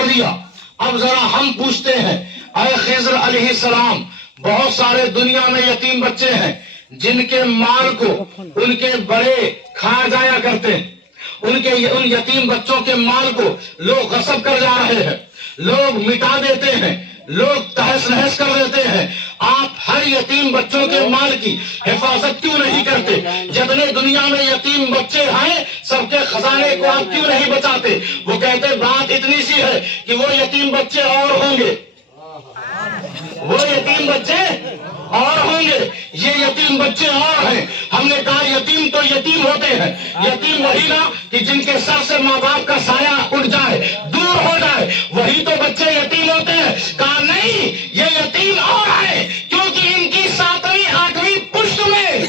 کر دیا. اب ذرا ہم پوچھتے ہیں اے خضر علیہ السلام، بہت سارے دنیا میں یتیم بچے ہیں جن کے مال کو ان کے بڑے کھا جایا کرتے ہیں. ان یتیم بچوں کے مال کو لوگ غصب کر جا رہے ہیں، لوگ مٹا دیتے ہیں، لوگ تہس نہس کر دیتے ہیں. آپ ہر یتیم بچوں کے مال کی حفاظت کیوں نہیں کرتے؟ جتنے دنیا میں یتیم بچے ہیں سب کے خزانے کو آپ کیوں نہیں بچاتے؟ وہ کہتے بات اتنی سی ہے کہ وہ یتیم بچے اور ہوں گے، وہ یتیم بچے اور ہوں گے، یہ یتیم بچے اور ہیں. ہم نے کہا یتیم تو یتیم ہوتے ہیں، یتیم وہی نا کہ جن کے سر سے ماں باپ کا سایہ اٹھ جائے، دور ہو جائے، وہی تو بچے یتیم ہوتے ہیں. کہا نہیں، یہ یتیم اور ہیں کیونکہ ان کی 7ویں 8ویں پشت میں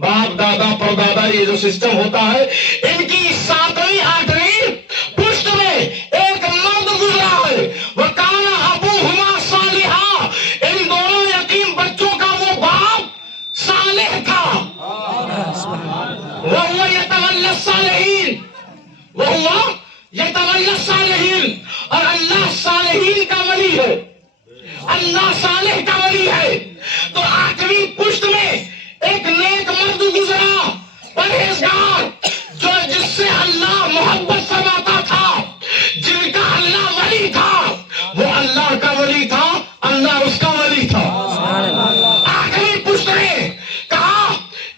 باپ دادا پردادا یہ جو سسٹم ہوتا ہے، ان کی 7ویں 8ویں پشت میں ایک مرد گزرا ہے. وہ کانا ابوہما صالحا، ان دونوں یتیم بچوں کا وہ باپ صالح تھا. وہو یتولی الصالحین، وہو یتولی الصالحین، اور اللہ صالحین کا ولی ہے، اللہ صالح کا ولی ہے. تو 8ویں پشت میں ایک نیک مرد گزرا، پرہیزگار، جو جس سے اللہ محبت فرماتا تھا، جن کا اللہ ولی تھا. وہ اللہ کا ولی تھا، اللہ اس کا ولی تھا. 8ویں پشت میں کہا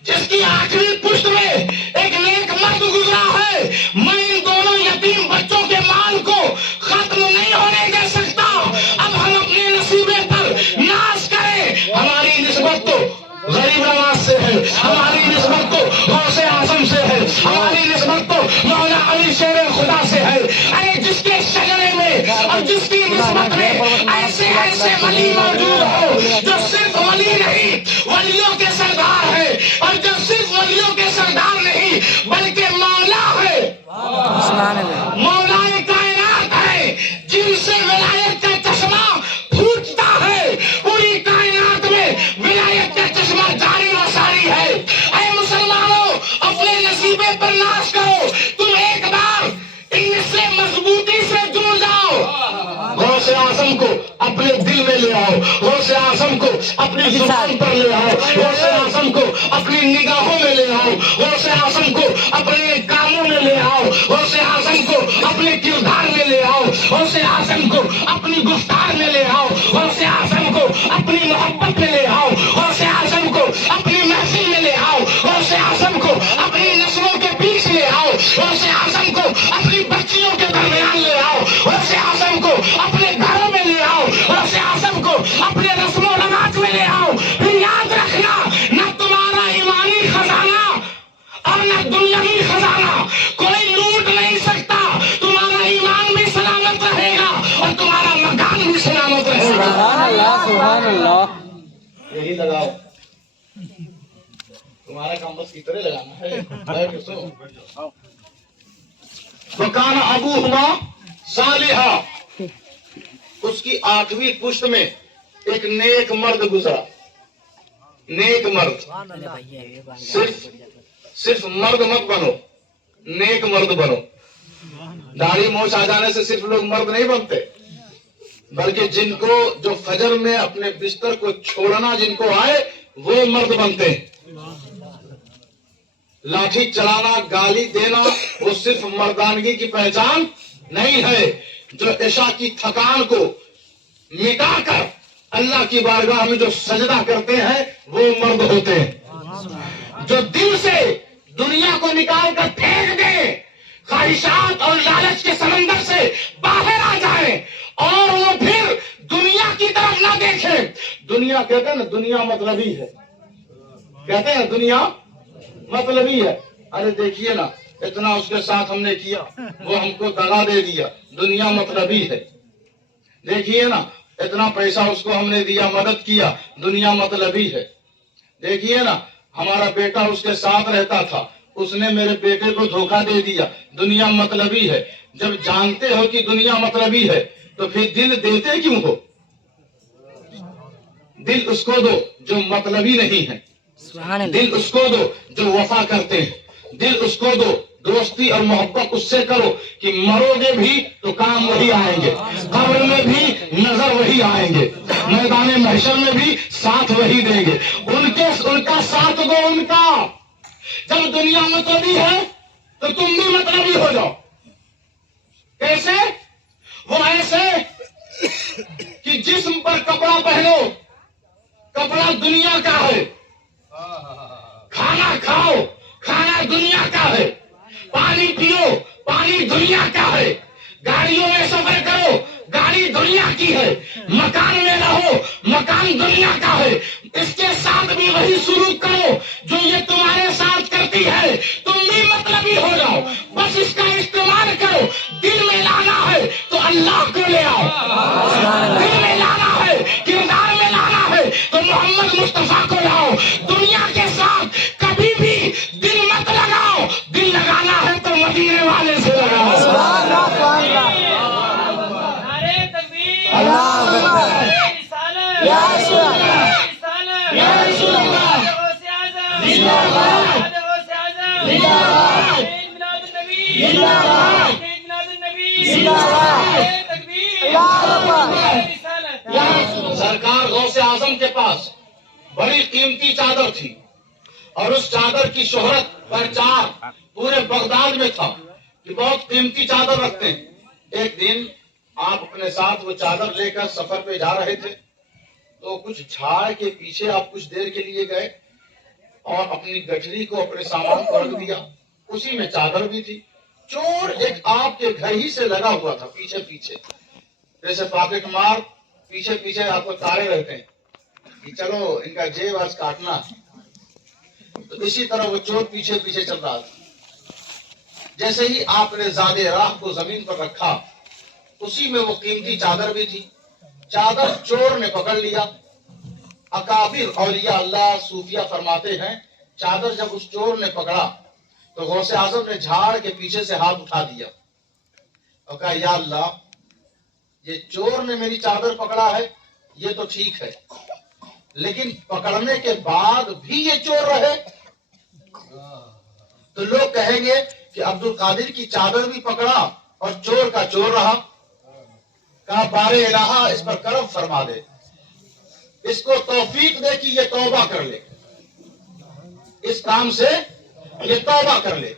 جس کی 8ویں پشت میں ایک نیک مرد گزرا ہے، میں ان دونوں یتیم بچوں کے مال کو ختم نہیں ہونے دے سکتا. اب ہم اپنے نصیبے پر ناز کریں. ہماری نسبت تو غریب نواز سے ہے، ہماری نسبت تو غوث اعظم سے ہے، ہماری نسبت تو مولا علی شیر خدا سے ہے. ارے جس کے شجرے میں اور جس کی نسبت میں ایسے ایسے ولی موجود ہو جو صرف ولی نہیں ولیوں کے سردار ہے، اور جو صرف ولیوں کے سردار نہیں بلکہ مولا ہے، مولا کائنات ہے، جن سے ولایت کا چشمہ پھوٹتا ہے. پوری کائنات میں ولایت کا چشمہ جاری و ساری ہے. اے مسلمانوں، اپنے نصیبے پر ناز کرو. تم ایک بار ان سے مضبوطی سے جڑ جاؤ. غوث اعظم کو اپنے دل میں لے آؤ، غوث اعظم کو اپنی زبان پر لے آؤ، غوث اعظم کو اپنی نگاہوں میں لے آؤ، غوث اعظم کو اپنے کاموں میں لے آؤ، غوث اعظم کو اپنے کردار میں لے آؤ، غوث اعظم کو اپنی گفتار میں لے آؤ، غوث اعظم کو اپنی محبت میں لے آؤ، غوث اعظم کو اپنی محفل میں لے آؤ، غوث اعظم کو اپنی نسلوں کے بیچ لے آؤ، غوث اعظم کو اپنی بچیوں کے درمیان لے آؤ، غوث اعظم کو اپنے گھروں میں لے آؤ، غوث اعظم کو اپنے رسم و رواج میں لے آؤ. پھر یاد رکھنا، نہ تمہارا ایمانی خزانہ اور نہ دنیاوی خزانہ کوئی لوٹ نہیں سکتا. تمہارا ایمان بھی سلامت رہے گا اور تمہارا مکان بھی سلامت رہے گا. سبحان اللہ، سبحان اللہ. یہی لگاؤ، تمہارا کام بس کی طرح لگانا ہے. وَكَانَ أَبُوهُمَا صَالِحًا، اس کی 8ویں پشت میں ایک نیک مرد گزرا. نیک مرد، صرف مرد مت بنو، نیک مرد بنو. داڑھی موچھ آ جانے سے صرف لوگ مرد نہیں بنتے، بلکہ جن کو جو فجر میں اپنے بستر کو چھوڑنا جن کو آئے وہ مرد بنتے ہیں. لاٹھی چلانا، گالی دینا وہ صرف مردانگی کی پہچان نہیں ہے. جو عشاء کی تھکان کو مٹا کر اللہ کی بارگاہ میں جو سجدہ کرتے ہیں وہ مرد ہوتے ہیں. جو دل سے دنیا کو نکال کر پھینک دیں، خواہشات اور لالچ کے سمندر سے باہر آ جائیں اور وہ پھر دنیا کی طرف نہ دیکھیں. دنیا کہتے ہیں نا، دنیا مطلبی ہے، کہتے ہیں دنیا مطلبی ہے. ارے دیکھیے نا، اتنا اس کے ساتھ ہم نے کیا، وہ ہم کو دگا دے دیا، دنیا مطلبی ہے. دیکھیے نا، اتنا پیسہ اس کو ہم نے دیا، مدد کیا، دنیا مطلبی ہے. دیکھیے نا، ہمارا بیٹا اس کے ساتھ رہتا تھا، اس نے میرے بیٹے کو دھوکہ دے دیا، دنیا مطلبی ہے. جب جانتے ہو کہ دنیا مطلبی ہے تو پھر دل دیتے کیوں ہو؟ دل اس کو دو جو مطلبی نہیں ہے، دل اس کو دو جو وفا کرتے ہیں، دل اس کو دو दोस्ती और मोहब्बत उससे करो कि मरोगे भी तो काम वही आएंगे, कब्र में भी नजर वही आएंगे, मैदान महशर में भी साथ वही देंगे। उनका साथ दो। उनका जब दुनिया मतलबी है तो तुम भी मतलबी हो जाओ। कैसे? वो ऐसे कि जिस्म पर कपड़ा पहनो, कपड़ा दुनिया का है, खाना खाओ, खाना दुनिया का है, पानी पियो, पानी दुनिया का है, गाड़ियों में सफर करो, गाड़ी दुनिया की है, मकान में रहो, मकान दुनिया का है। इसके साथ भी वही शुरू करो जो ये तुम्हारे साथ करती है। तुम भी मतलबी हो जाओ, बस इसका इस्तेमाल करो। दिल में लाना है तो अल्लाह को ले आओ, दिल में लाना है, किरदार में लाना है तो मोहम्मद मुस्तफा को लाओ। दुनिया के साथ कभी भी दिल मत लगाओ, दिल लगाना है तो मदीने वाले से लगाओ। नारे तकबीर, अल्लाह अकबर। रिसालत, या रसूल अल्लाह। रिसालत, या रसूल अल्लाह। गौसे आज़म, जिंदाबाद। गौसे आज़म, जिंदाबाद। ईद मिलादुन नबी, जिंदाबाद। ईद मिलादुन नबी, जिंदाबाद। नारे तकबीर, अल्लाह अकबर। नारे रिसालत। सरकार गौसे आजम के पास बड़ी कीमती चादर थी और उस चादर की शोहरत प्रचार पूरे बगदाद में था कि बहुत कीमती चादर रखते हैं। एक दिन आप अपने साथ वो चादर लेकर सफर पे जा रहे थे तो कुछ झाड़ के पीछे आप कुछ देर के लिए गए और अपनी गठरी को, अपने सामान को रख दिया। उसी में चादर भी थी। चोर एक आपके घर ही से लगा हुआ था पीछे पीछे, जैसे पॉकेट मार पीछे पीछे आपको तारे रहते हैं कि चलो इनका जेब आज काटना है। तो इसी तरह वो चोर पीछे पीछे चल रहा था। जैसे ही आपने ज़ादे राह को जमीन पर रखा, उसी में वो कीमती चादर भी थी। चादर चोर ने पकड़ लिया। अकाबिर औलिया अल्लाह सूफिया फरमाते हैं, चादर जब उस चोर ने पकड़ा तो गौसे आजम ने झाड़ के पीछे से हाथ उठा दिया और कहा, या अल्लाह, ये चोर ने मेरी चादर पकड़ा है, ये तो ठीक है, लेकिन पकड़ने के बाद भी ये चोर रहे तो लोग कहेंगे कि अब्दुल कादिर की चादर भी पकड़ा और चोर का चोर रहा। कहा, बारे इलाहा, इस पर करम फरमा दे, इसको तौफीक दे कि ये तौबा कर ले, इस काम से ये तौबा कर ले।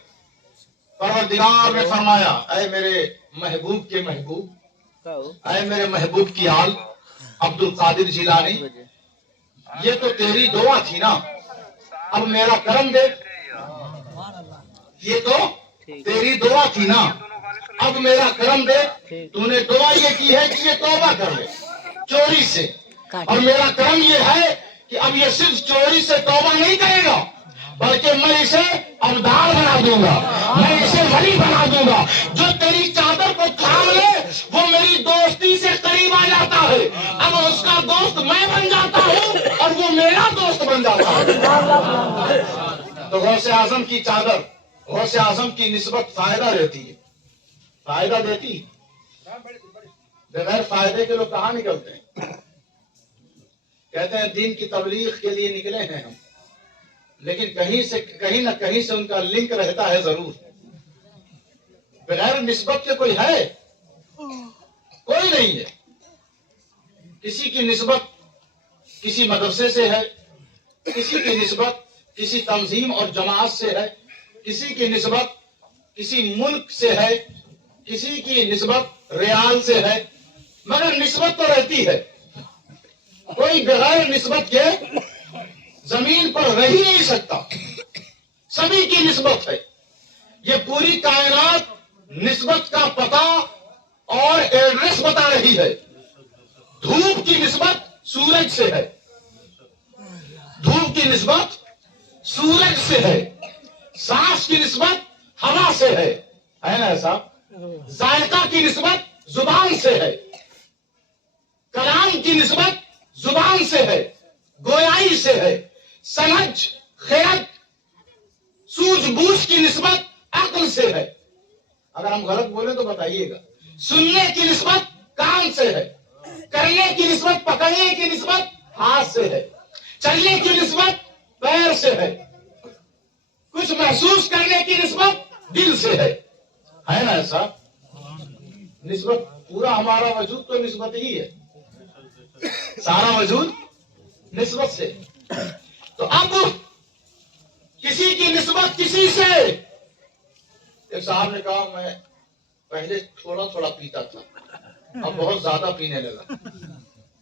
परवरदिगार ने फरमाया, ऐ मेरे महबूब के महबूब, ऐ मेरे महबूब की आल अब्दुल कादिर जिलानी, ये तो तेरी दुआ थी ना, अब मेरा करम दे। ये तो तेरी दुआ थी ना, अब मेरा करम दे। तूने दुआ ये की है कि ये तौबा कर ले चोरी से, और मेरा करम ये है कि अब ये सिर्फ चोरी से तौबा नहीं करेगा, बल्कि मैं इसे अवतार बना दूंगा, मैं इसे वली बना दूंगा। जो तेरी चादर को थाम ले वो मेरी दोस्ती से करीब आ जाता है। अब उसका दोस्त मैं बन जाता हूँ और वो मेरा दोस्त बन जाता है। तो गौसे आजम की चादर, गौसे आजम की निस्बत फायदा देती है, फायदा देती। बगैर फायदे के लोग कहाँ निकलते हैं? कहते हैं दीन की तबलीग के लिए निकले हैं हम, लेकिन कहीं ना कहीं से उनका लिंक रहता है जरूर। बगैर निस्बत के कोई है? कोई नहीं है। किसी की निस्बत किसी मदरसे से है, किसी की निस्बत किसी तंजीम और जमात से है, किसी की निस्बत किसी मुल्क से है, किसी की निस्बत रियाल से है, मगर निस्बत तो रहती है। कोई बगैर निस्बत के जमीन पर रह ही नहीं सकता। सभी की निस्बत है। ये पूरी कायनात निस्बत का पता और एड्रेस बता रही है। धूप की निस्बत सूरज से है, धूप की निस्बत सूरज से है, सांस की निस्बत हवा से है ना ऐसा? जायका की निस्बत जुबान से है, कलाम की निस्बत जुबान से है, गोयाई से है, समझ, खैरत, सूझबूझ की निस्बत अक्ल से है। अगर हम गलत बोले तो बताइएगा। सुनने की निस्बत कान से है, करने की निस्बत, पकड़ने की निस्बत हाथ से है, चलने की निस्बत पैर से है, कुछ महसूस करने की निस्बत दिल से है ना ऐसा? निस्बत पूरा हमारा वजूद तो निस्बत ही है, सारा वजूद निस्बत से। तो अब किसी की निस्बत किसी से, एक साहब ने कहा मैं पहले थोड़ा थोड़ा पीता था, अब बहुत ज्यादा पीने लगा।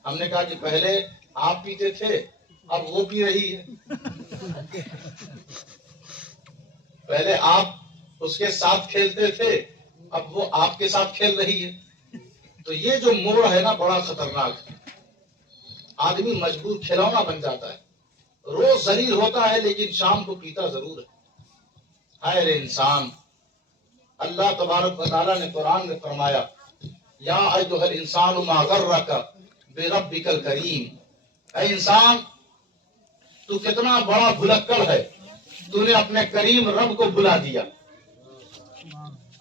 हमने कहा कि पहले आप पीते थे, अब वो पी रही है। पहले आप उसके साथ खेलते थे, अब वो आपके साथ खेल रही है। तो ये जो मोड़ है ना, बड़ा खतरनाक है। आदमी मजबूर खिलौना बन जाता है, रोज जलील होता है लेकिन शाम को पीता जरूर है। हाय रे इंसान, अल्लाह तबारक व तआला ने कुरान में फरमाया, या अय्युहल इंसानु मा गर्रका बिरब्बिकल करीम। ऐ इंसान, तू कितना बड़ा भुलक्कड़ है, तूने अपने करीम रब को भुला दिया।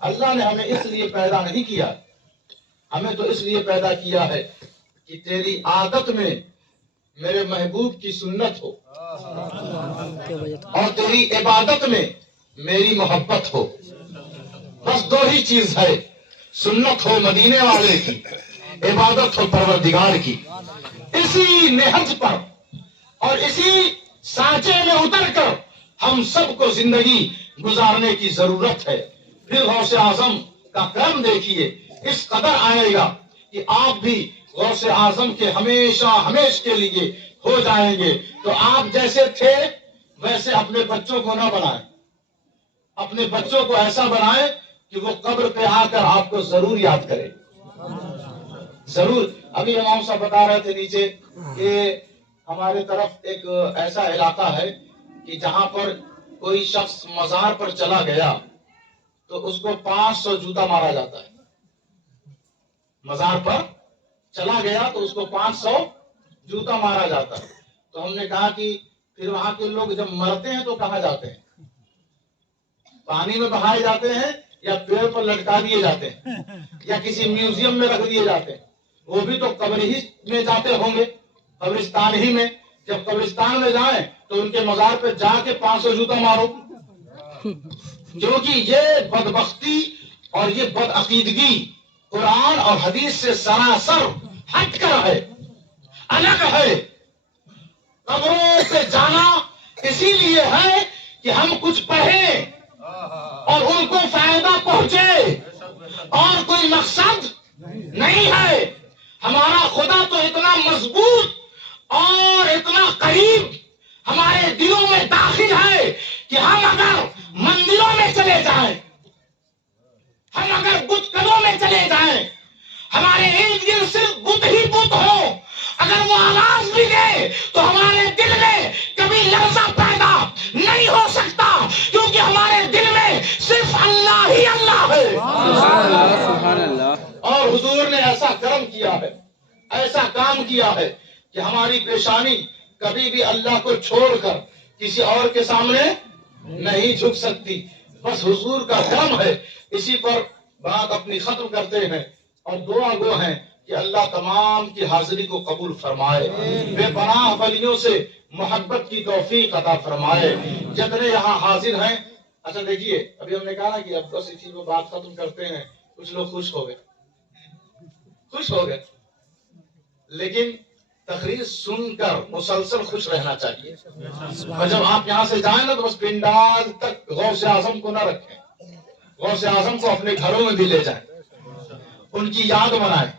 अल्लाह ने हमें इसलिए पैदा नहीं किया, हमें तो इसलिए पैदा किया है कि तेरी आदत में मेरे महबूब की सुन्नत हो और तेरी इबादत में मेरी मोहब्बत हो। बस दो ही चीज है, सुन्नत हो मदीने वाले की, इबादत हो परवरदिगार की। इसी नेहज पर और इसी सांचे में उतरकर हम सबको जिंदगी गुजारने की जरूरत है। फिर गौसे आजम का कर्म देखिए, इस कदर आएगा कि आप भी गौसे आजम के हमेशा हमेश के लिए हो जाएंगे। तो आप जैसे थे वैसे अपने बच्चों को ना बनाएं, अपने बच्चों को ऐसा बनाएं कि वो कब्र पे आकर आपको जरूर याद करें, जरूर। अभी इमाम साहब बता रहे थे नीचे कि हमारे तरफ एक ऐसा इलाका है कि जहां पर कोई शख्स मजार पर चला गया तो उसको 500 जूता मारा जाता है। मजार पर चला गया तो उसको 500 जूता मारा जाता है। तो हमने कहा कि फिर वहां के लोग जब मरते हैं तो कहाँ जाते हैं? पानी में बहाए जाते हैं या पेड़ पर लटका दिए जाते हैं या किसी म्यूजियम में रख दिए जाते हैं? वो भी तो कब्र ही में जाते होंगे, कब्रिस्तान ही में। जब कब्रिस्तान में जाएं तो उनके मजार पे जाके 500 जूता मारो, क्योंकि ये बदबख्ती और ये बदअकीदगी कुरान और हदीस से सरासर हटकर है, अलग है। कब्रों पे जाना इसीलिए है कि हम कुछ पढ़ें और उनको फायदा पहुंचे, और कोई मकसद नहीं है। हमारा खुदा तो इतना मजबूत और इतना करीब हमारे दिलों में दाखिल है कि हम अगर मंदिरों में चले जाएं, हम अगर बुतकदों में चले जाएं, हमारे इर्द गिर्द सिर्फ बुत ही बुत हो, अगर वो आवाज भी दे तो हमारे दिल में कभी लर्जा पैदा नहीं हो सकता, क्योंकि हमारे दिल में सिर्फ अल्लाह ही अल्लाह है। और हुजूर ने ऐसा कर्म किया है, ऐसा काम किया है कि हमारी पेशानी कभी भी अल्लाह को छोड़कर किसी और के सामने नहीं झुक सकती। बस हुजूर का कर्म है। इसी पर बात अपनी खत्म करते हैं और दुआ गो हैं कि अल्लाह तमाम की हाजिरी को कबूल फरमाए, बेपनाह वलियों से मोहब्बत की तौफीक अता फरमाए। जितने यहाँ हाजिर हैं, अच्छा देखिए, अभी हमने कहा ना कि अब बस इसी में बात खत्म करते हैं। कुछ लोग खुश हो गए, लेकिन तकरीर सुनकर मुसलसल खुश रहना चाहिए। और जब आप यहाँ से जाए ना तो बस पिंडाल तक गौसे आजम को ना रखें, गौसे आजम को अपने घरों में भी ले जाएं, उनकी याद बनाएं,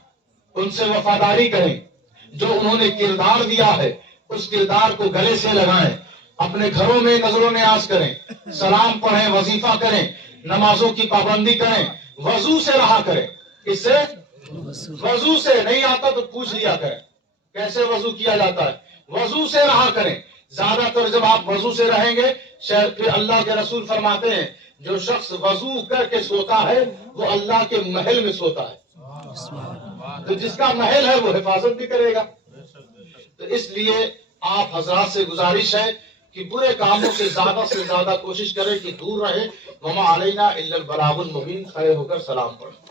उनसे वफादारी करें। जो उन्होंने किरदार दिया है उस किरदार को गले से लगाएं, अपने घरों में नजरों न्याज करें, सलाम पढ़ें, वजीफा करें, नमाजों की पाबंदी करें, वजू से रहा करें। इससे वजू से नहीं आता तो पूछ लिया करें कैसे वजू किया जाता है, वजू से रहा करें। ज्यादातर जब आप वजू से रहेंगे, फिर अल्लाह के रसूल फरमाते हैं जो शख्स वजू करके सोता है वो अल्लाह के महल में सोता है। तो जिसका महल है वो हिफाजत भी करेगा। तो इसलिए आप हजरात से गुजारिश है कि बुरे कामों से ज्यादा कोशिश करें कि दूर रहे। वमा अलैना इल्लल बलागुल मुबीन। खड़े होकर सलाम पढ़ें।